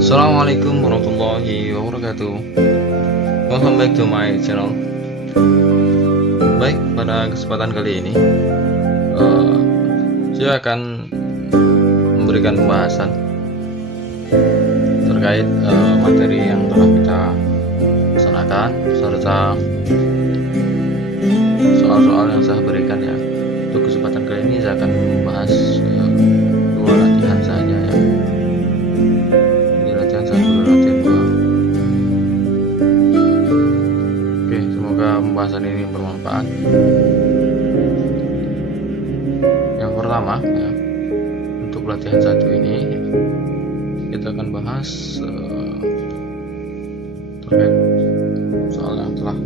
Assalamualaikum warahmatullahi wabarakatuh. Welcome back to my channel. Baik, pada kesempatan kali ini saya akan memberikan pembahasan terkait materi yang telah kita laksanakan serta soal-soal yang saya berikan ya. Untuk kesempatan kali ini saya akan membahas dua latihan saja ya. Ini latihan 1 dan latihan 2. Oke, semoga pembahasan ini bermanfaat. Yang pertama ya, untuk latihan 1 ini kita akan bahas terkait soal yang telah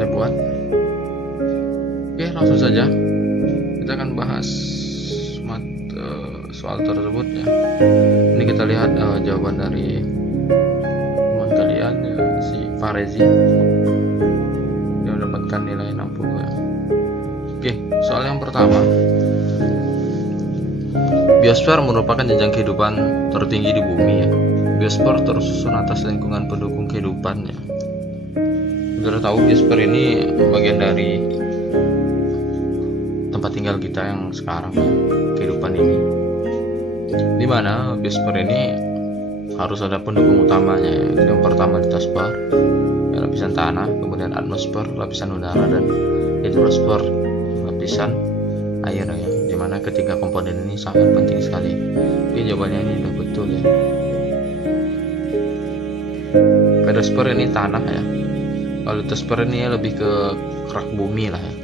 saya buat. Oke, langsung saja kita akan bahas soal tersebut ya. Ini kita lihat jawaban dari teman kalian ya, si Farezi. Dia mendapatkan nilai 60 ya. Oke, soal yang pertama. Biosfer merupakan jenjang kehidupan tertinggi di bumi ya. Biosfer tersusun atas lingkungan pendukung kehidupan ya. Kita tahu biosfer ini bagian dari tempat tinggal kita yang sekarang ya, kehidupan ini. Di mana biosfer ini harus ada pendukung utamanya ya. Yang pertama litosfer, ya, lapisan tanah, kemudian atmosfer, lapisan udara, dan hidrosfer, lapisan air ya. Dimana ketiga komponen ini sangat penting sekali. Oke, jawabannya ini udah betul ya. Pedosfer ini tanah ya. Kalau litosfer ini lebih ke kerak bumi lah ya.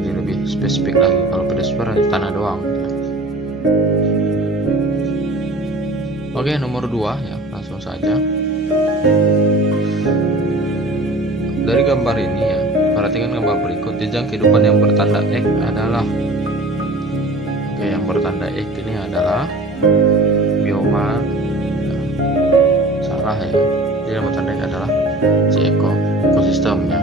Jadi lebih spesifik lagi. Kalau pedosfer ini tanah doang ya. Oke, nomor 2 ya, langsung saja. Dari gambar ini ya, perhatikan gambar berikut. Jenjang kehidupan yang bertanda X adalah, oke, yang bertanda X ini adalah bioma ya. Salah ya, jadi yang bertanda X adalah si ekosistemnya.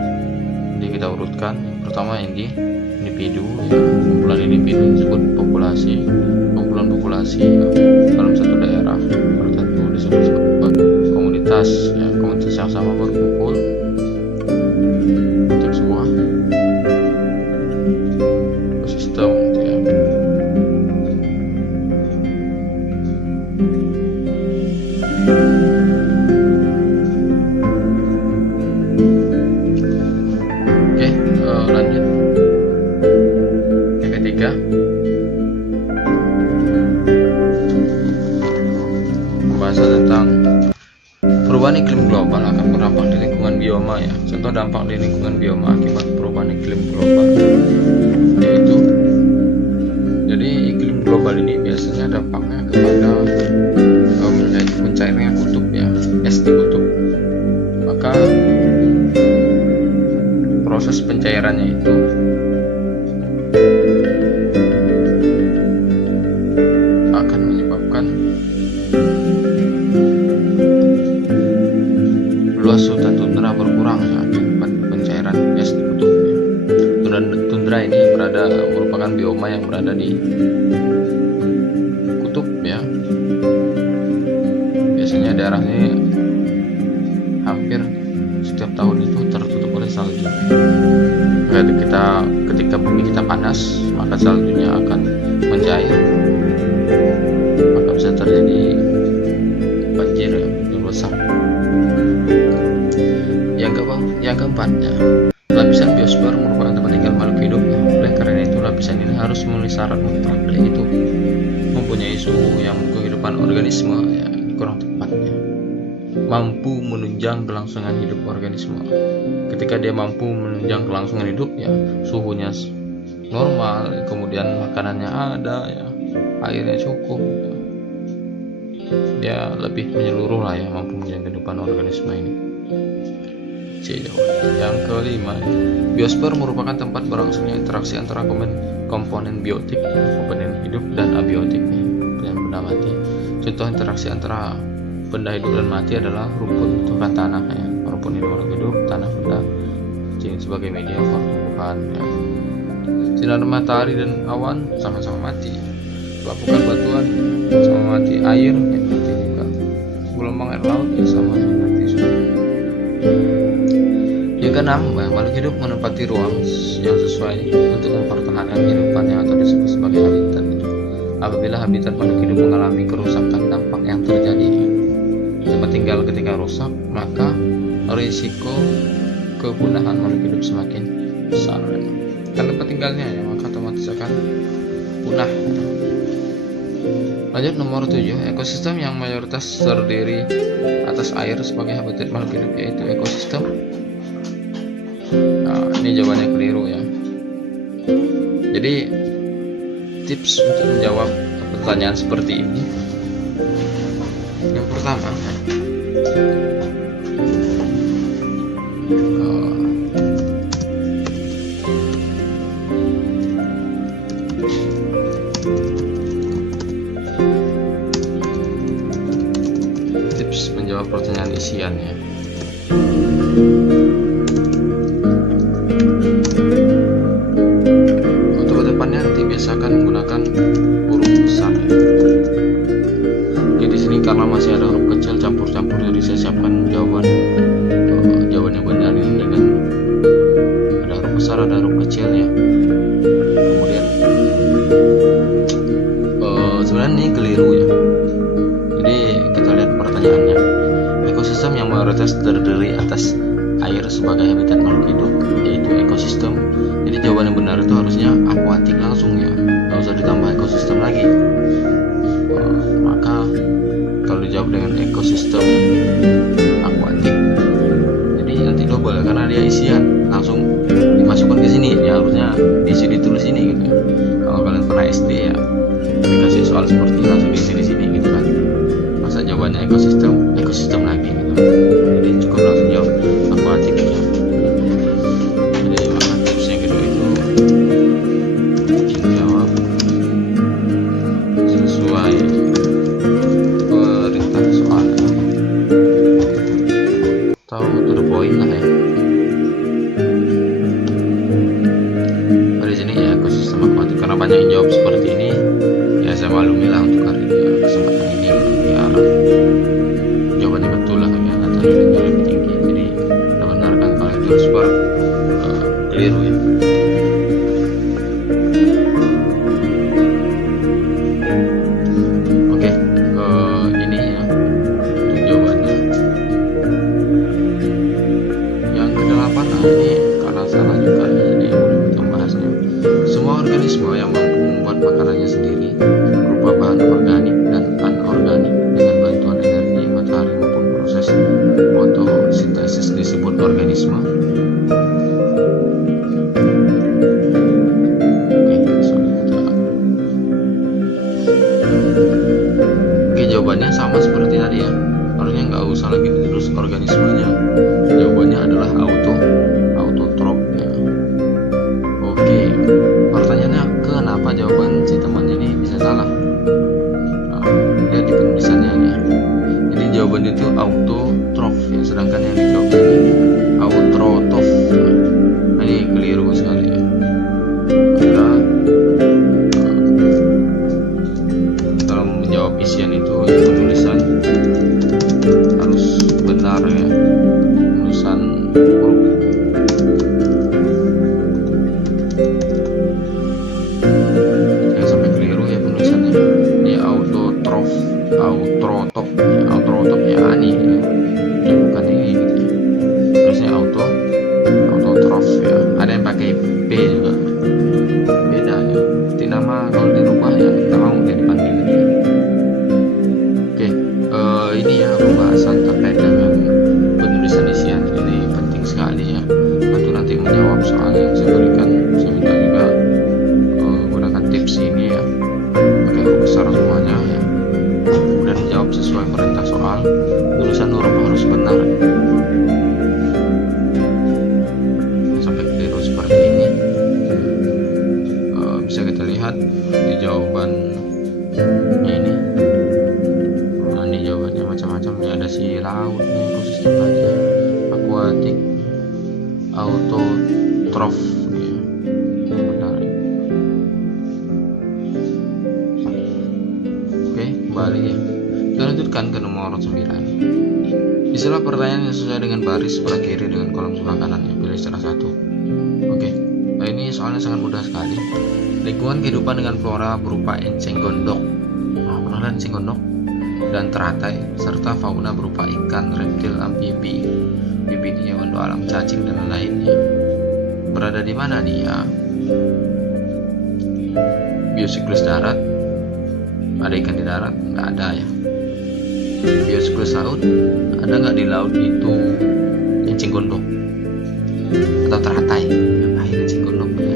Jadi kita urutkan. Yang pertama individu ya. Kumpulan individu disebut populasi. Kumpulan populasi ya, dalam satu daerah tertentu disebut sebagai komunitas ya. Komunitas yang sama berkumpul untuk sebuah ekosistem ya. Oke, lanjut. Yang ketiga, pembahasan tentang perubahan iklim global akan berdampak di lingkungan bioma ya. Contoh dampak di lingkungan bioma akibat perubahan iklim global yaitu, jadi iklim global ini biasanya dampaknya kepada mencairnya kutub ya, es di kutub. Maka proses pencairannya itu akan menyebabkan luas hutan tundra berkurang ya, akibat pencairan es di kutub ya. Tundra ini merupakan bioma yang berada di kutub ya. Biasanya daerah ini hampir setiap tahun itu tertutup oleh salju. Ketika bumi kita panas, maka saljunya akan mencair, maka bisa terjadi banjir ya, yang besar. Yang keempat ya, lapisan biosfer merupakan tempat tinggal makhluk hidup ya. Oleh karena itu lapisan ini harus memenuhi syarat mutlak, yaitu mempunyai suhu yang kehidupan organisme ya, kurang tepatnya mampu menunjang kelangsungan hidup organisme. Ketika dia mampu menunjang kelangsungan hidup ya, suhunya normal, kemudian makanannya ada ya, airnya cukup ya. Dia lebih menyeluruh lah ya, mampu menunjang kehidupan organisme ini. Yang kelima, biosfer merupakan tempat berlangsungnya interaksi antara komponen biotik, komponen hidup, dan abiotik dan benda mati. Contoh interaksi antara benda hidup dan mati adalah rumput membutuhkan tanah ya. Rumput ini makhluk hidup, tanah benda sebagai media pertumbuhan ya. Sinar matahari dan awan sama-sama mati. Lapukan batuan sama mati. Air ya. air laut ya sama seperti sungai. Yang keenam, makhluk hidup menempati ruang yang sesuai untuk mempertahankan kehidupannya atau disebut sebagai habitat. Apabila habitat makhluk hidup mengalami kerusakan, dampak yang terjadi tempat tinggal ketika rusak, maka risiko kepunahan makhluk hidup semakin besar. Karena tempat tinggalnya ya, maka otomatis akan punah. Lanjut nomor 7, ekosistem yang mayoritas terdiri atas air sebagai habitat makhluk hidup yaitu ekosistem. Nah, ini jawabannya keliru ya. Jadi tips untuk menjawab pertanyaan seperti ini, yang pertama, tips menjawab pertanyaan isiannya. Untuk kedepannya nanti biasakan menggunakan huruf besar ya. Jadi di sini karena masih ada huruf kecil campur-campur, jadi saya siapkan jawaban yang benar ini kan ada huruf besar, ada huruf kecil ya. Kemudian sebenarnya ini keliru ya. Jadi kita lihat pertanyaannya. Ekosistem yang mayoritas terdiri atas air sebagai habitat makhluk hidup yaitu ekosistem. Jadi jawaban yang benar itu harusnya akuatik langsung ya, nggak usah ditambah ekosistem lagi. Maka kalau dijawab dengan ekosistem akuatik, jadi nanti double karena dia isian langsung dimasukkan ke sini. Ya harusnya diisi ditulis ini gitu. Kalau kalian pernah SD ya, dikasih soal seperti ini langsung diisi di sini gitu kan. Masa jawabannya ekosistem lagi gitu. Jadi cukup langsung jawab akuatik ya. Jadi maka tips yang kedua itu jawab sesuai perintah soal atau to the point lah ya. Di sini ya ekosistem akuatik, karena banyak yang jawab seperti ini ya, saya maklumi lah untuk hari ini kesempatan ini gitu, biar jawabannya betul lah ya, atau nilainya lebih tinggi. Jadi kita benarkan kalau itu super keliru ya. Oke, ini ya untuk jawabannya. Yang ke-8, nah ini karena salah juga ya, jadi boleh kita bahasnya. Semua organisme yang mampu membuat makanannya sendiri berupa bahan organik dan anorganik dengan bantuan energi matahari maupun proses fotosintesis disebut organisme. Oke, jawabannya sama seperti tadi ya, harusnya nggak usah lagi terus organismenya. Jawabannya adalah autotrof ya. Oke, pertanyaannya kenapa jawaban si teman ini bisa salah? Nah, lihat di penulisannya ya. Jadi jawabannya itu autotrof ya, sedangkan yang dijawab ini autotrof. Nah, ini keliru sekali ya. Maka dalam menjawab isian itu ya, penulisan harus benar ya, penulisan huruf. Jangan sampai keliru ya penulisannya. Ini autotrof ya, ini ya, bukan ini gitu ya. Terusnya autotrof ya. Ada yang pakai B juga, beda ya. Nanti nama kalau dirubah ya kita mau dia dipanggil dia. Oke, ini ya pembahasan terkait dengan penulisan isian ini penting sekali ya. Untuk nanti menjawab soal yang saya berikan, saya minta juga gunakan tips ini ya, pakai huruf besar semuanya ya. Kemudian dijawab sesuai perintah soal, tulisan huruf harus benar. Sampai keliru seperti ini bisa kita lihat di jawabannya ini. Nah, ini jawabannya macam-macam ya, ada si laut nih, ekosistem tadi ya, akuatik, autotrof ya. Benar. Oke, kembali ya. Kita lanjutkan ke nomor 9. Isilah pertanyaan yang sesuai dengan baris sebelah kiri dengan kolom sebelah kanan. Pilih salah satu. Oke, nah ini soalnya sangat mudah sekali. Lingkungan kehidupan dengan flora berupa enceng gondok, pernah lihat enceng gondok, dan teratai, serta fauna berupa ikan, reptil, amfibi, bibi hewan alam, cacing, dan lainnya. Berada di mana dia? Biosiklus darat, ada ikan di darat? Nggak ada ya. Biosiklus laut, ada nggak di laut itu enceng gondok atau teratai? Ngapain enceng gondok ya?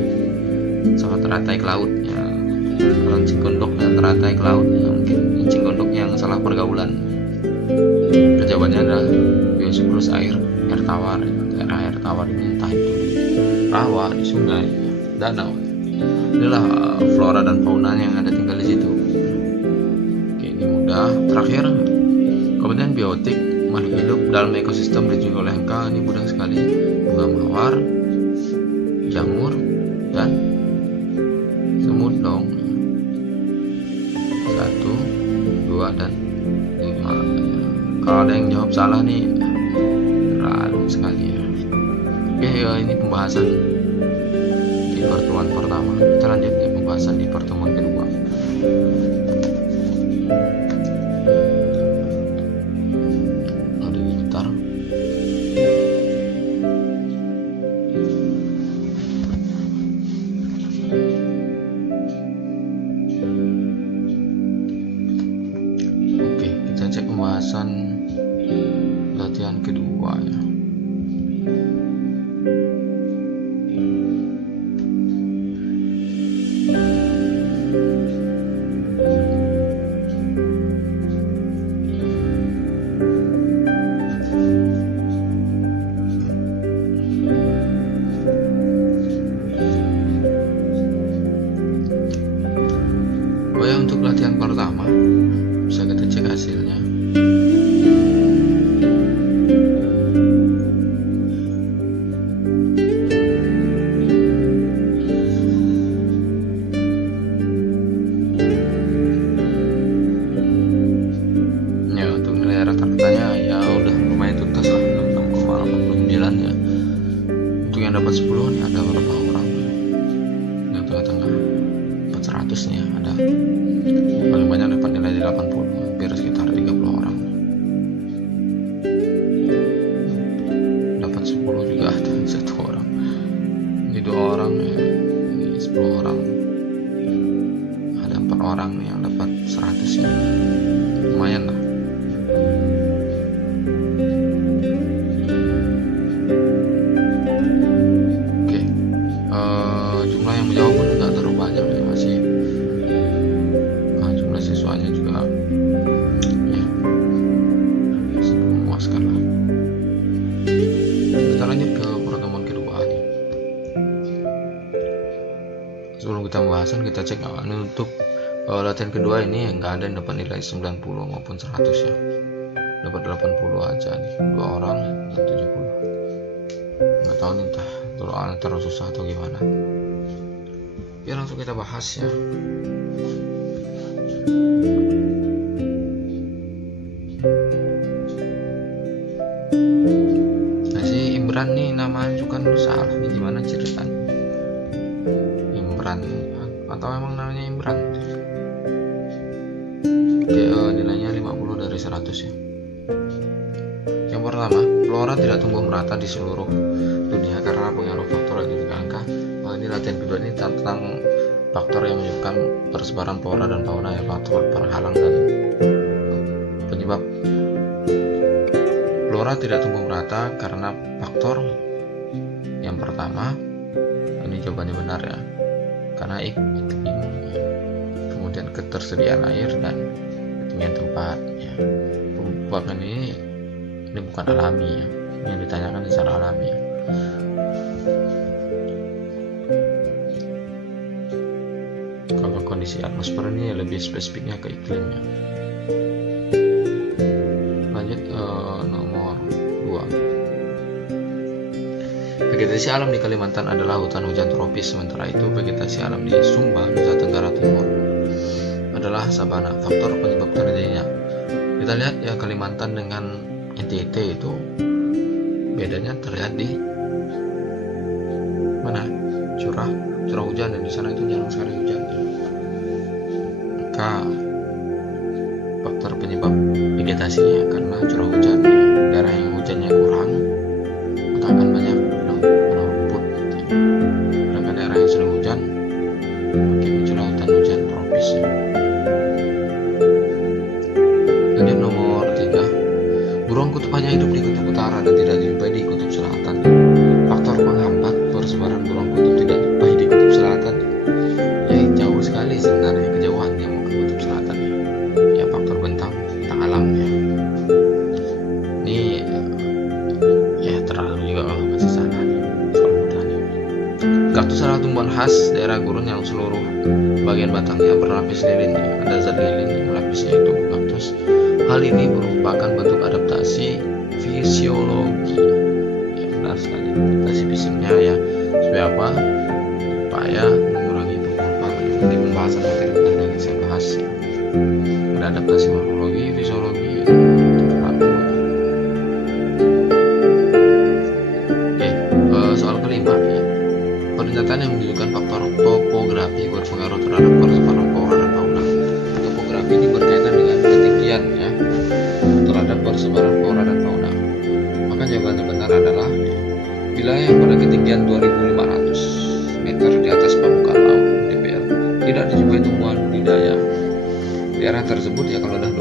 Sama teratai ke laut ya. Kalau enceng gondok dan teratai ke laut ya, mungkin enceng gondok yang salah pergaulan. Jawabannya adalah biosiklus air tawar. Daerah air tawar ini entah itu rawa, di sungai, danau. Inilah flora dan fauna yang ada tinggal di situ. Oke, ini mudah. Terakhir, komponen biotik makhluk hidup dalam ekosistem dijunjung oleh angka. Ini mudah sekali. Bunga mawar, jamur, dan semut dong. 1, 2, dan 5. Kalau ada yang jawab salah nih, terlalu sekali ya. Oke, ini pembahasan di pertemuan pertama. Kita lanjut ke pembahasan di pertemuan kedua. Bentar. Oke, kita cek pembahasan latihan kedua ya. Untuk latihan pertama bisa kita cek hasilnya. Ya, untuk nilai rata-ratanya ya udah lumayan tuntas lah, 6,89 ya. Untuk yang dapat 10 nih ada berapa orang? Yang tengah-tengah 400 nih ya, ada paling banyak dapat nilai di 80, hampir sekitar 30 orang. Dapat 10 juga ada 1 orang. Ini 2 orang ya, ini 10 orang. Ada 4 orang yang dapat 100 ya. Lumayan lah. Oke, jumlah yang menjawab pun nggak terlalu banyak ya, masih siswanya juga ya memuaskan lah. Kita lanjut ke pertemuan kedua nih. Sebelum kita pembahasan, kita cek ini untuk latihan kedua ini nggak ada yang dapat nilai 90 maupun 100 ya. Dapat 80 aja nih, 2 orang dan 70. Nggak tahu nih entah terlalu susah atau gimana. Ya langsung kita bahas ya. Nah, si Imran nih namanya juga kan salah nih, gimana ceritanya? Imran atau emang namanya Imran? Oke, nilainya 50 dari 100 ya. Yang pertama, flora tidak tumbuh merata di seluruh dunia karena pengaruh faktor yang tiga angka. Ini latihan kedua ini tentang faktor yang menyebabkan persebaran flora dan fauna, ya, faktor penghalang dan penyebab. Flora tidak tumbuh merata karena faktor yang pertama, ini jawabannya benar ya, karena iklim, kemudian ketersediaan air dan ketinggian tempat ya. Pembuatan ini bukan alami ya, yang ditanyakan secara alami ya. Kalau kondisi atmosfer ini lebih spesifiknya ke iklimnya. Lanjut nomor 2. Vegetasi alam di Kalimantan adalah hutan hujan tropis, sementara itu vegetasi alam di Sumba, Nusa Tenggara Timur adalah sabana. Faktor penyebab terjadinya, kita lihat ya, Kalimantan dengan NTT itu bedanya terlihat di mana? Curah hujan, dan di sana itu jarang sekali hujan. Maka faktor penyebab vegetasinya karena curah hujan. Daerah yang hujannya kurang maka akan banyak rumput. Sedangkan daerah yang sering hujan makin muncullah hujan tropis. Kemudian nomor 3, burung kutub hanya hidup di kutub utara dan tidak dijumpai di kutub selatan. Faktor penghambat persebaran burung kutub tidak dijumpai di kutub selatan ya jauh sekali sebenarnya kejauhan dia mau ke kutub selatan ya faktor bentang alamnya. Ini ya terlalu juga kalau masih salah soal mudahnya. Kaktus adalah tumbuhan khas daerah gurun yang seluruh bagian batangnya berlapis lilin. Ada zat lilin yang melapisnya itu kaktus. Hal ini merupakan bentuk adaptasi fisiologi. Ya, benar sekali. Adaptasi fisiknya ya supaya apa? Supaya mengurangi pengorbanan. Di pembahasan materi yang saya bahas ya. Ada adaptasi morfologi, fisiologi, perilaku. Oke, soal kelima ya. Pernyataan yang menunjukkan faktor topografi berpengaruh terhadap persebaran flora dan fauna. Topografi ini berkaitan dengan ketinggian ya terhadap persebaran flora dan fauna. Maka jawaban yang benar adalah wilayah yang pada ketinggian 2.500 meter di atas permukaan laut (dpl) tidak dijumpai tumbuhan budidaya. Daerah tersebut ya kalau udah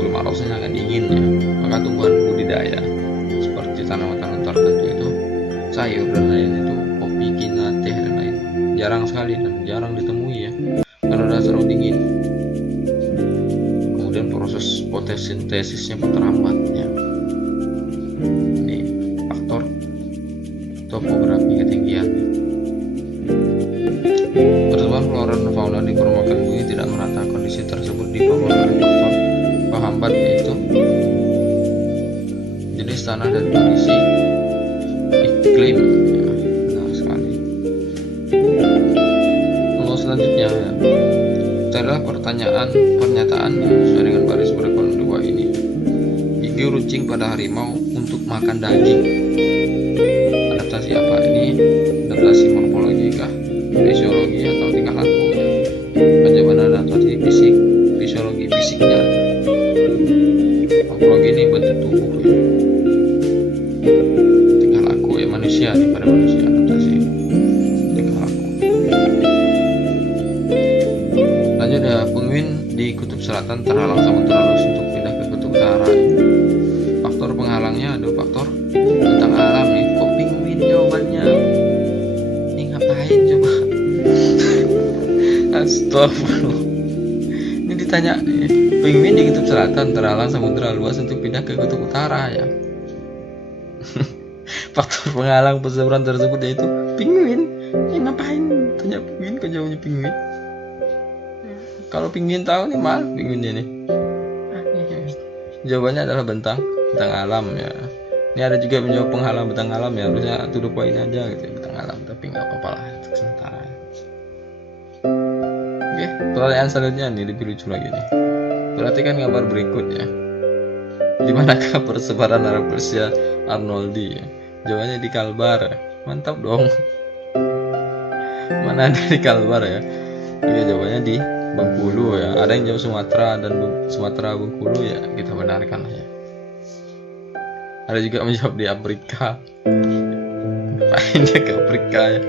2.500 akan dingin ya, maka tumbuhan budidaya seperti tanaman-tanaman tertentu itu sayur dan lain itu kopi, kina, teh dan lain jarang sekali dan jarang ditemui ya karena udah terlalu dingin. Kemudian proses fotosintesisnya pun terhambat ya. Ini faktor topografi ketinggian. Pertemuan flora dan fauna di permukaan bumi tidak merata. Kondisi tersebut dipengaruhi oleh faktor penghambat yaitu jenis tanah dan kondisi iklim ya. Benar sekali. Nomor selanjutnya ya. Adalah pernyataan yang sesuai dengan baris berikut dua ini. Gigi runcing pada harimau untuk makan daging. Adaptasi apa ini? Adaptasi morfologi kah? Fisiologi atau tingkah laku ya? Jawaban adaptasi fisik, fisiologi fisiknya. Morfologi ini bentuk tubuh ya. Tingkah laku ya manusia nih, pada manusia adaptasi tingkah laku. Lanjut ya, penguin di kutub selatan terhalang samudra luas untuk pindah ke kutub utara. Faktor penghalangnya ada faktor bentang alam nih. Kok penguin jawabannya? Ini ngapain coba? Astagfirullah. Ini ditanya penguin di kutub selatan terhalang samudra luas untuk pindah ke kutub utara ya. Faktor penghalang persebaran tersebut yaitu penguin. Ini ngapain? Tanya penguin, kok jawabnya penguin? Kalau penguin tahu nih mal penguinnya nih. Jawabannya adalah bentang alam ya. Ini ada juga menjawab penghalang bentang alam ya. Harusnya to the point aja gitu bentang alam, tapi nggak apa-apa lah untuk sementara. Oke, pertanyaan selanjutnya nih lebih lucu lagi nih. Perhatikan gambar berikutnya. Di manakah persebaran Arapesia arnoldi ya? Jawabannya di Kalbar. Mantap dong. Mana ada di Kalbar ya? Oke, jawabannya di Bengkulu ya. Ada yang jauh Sumatera dan Sumatera Bengkulu ya, kita benarkan ya. Ada juga menjawab di Afrika. Ngapain dia ke Afrika ya?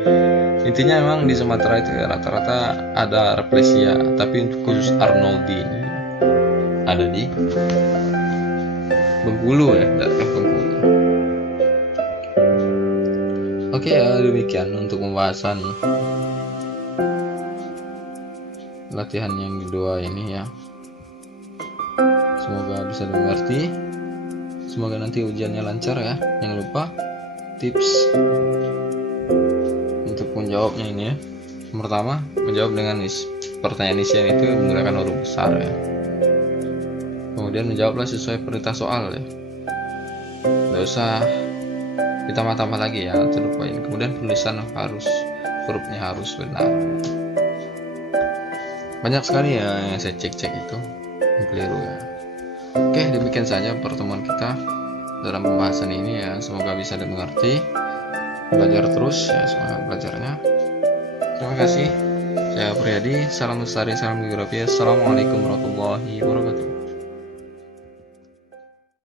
Intinya memang di Sumatera itu ya, rata-rata ada Arapesia, tapi untuk khusus arnoldi ini ada di Bengkulu ya, daerah Bengkulu. Oke ya, demikian untuk pembahasan latihan yang kedua ini ya. Semoga bisa dimengerti. Semoga nanti ujiannya lancar ya. Jangan lupa tips untuk menjawabnya ini ya. Yang pertama, menjawab dengan pertanyaan isian itu menggunakan huruf besar ya. Kemudian menjawablah sesuai perintah soal ya. Tidak usah ditambah-tambah lagi ya, to the point. Kemudian penulisan hurufnya harus benar. Banyak sekali ya yang saya cek itu yang keliru ya. Oke, demikian saja pertemuan kita. dalam pembahasan ini ya. Semoga bisa dimengerti. Belajar terus ya, semangat belajarnya. Terima kasih. Saya Priyadi, salam lestari, salam geografi. Assalamualaikum warahmatullahi wabarakatuh.